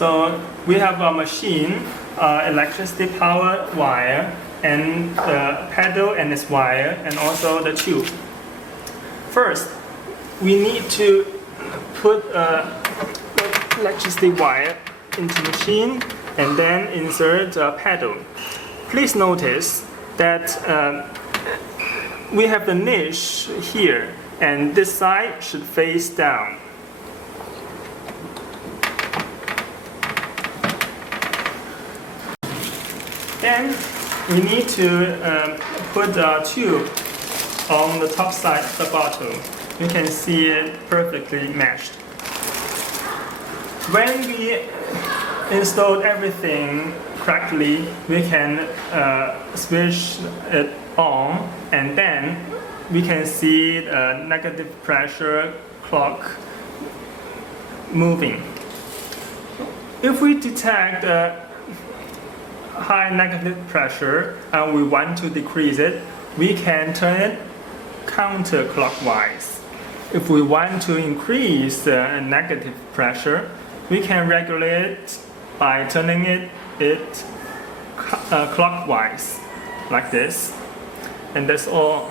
So we have a machine, electricity power wire, and the pedal and its wire, and also the tube. First, we need to put electricity wire into the machine and then insert a pedal. Please notice that we have the niche here, and this side should face down. Then we need to put a tube on the top side of the bottle. You can see it perfectly matched. When we installed everything correctly, we can switch it on, and then we can see the negative pressure clock moving. If we detect high negative pressure and we want to decrease it, we can turn it counterclockwise. If we want to increase the negative pressure, we can regulate it by turning it clockwise, like this. And that's all.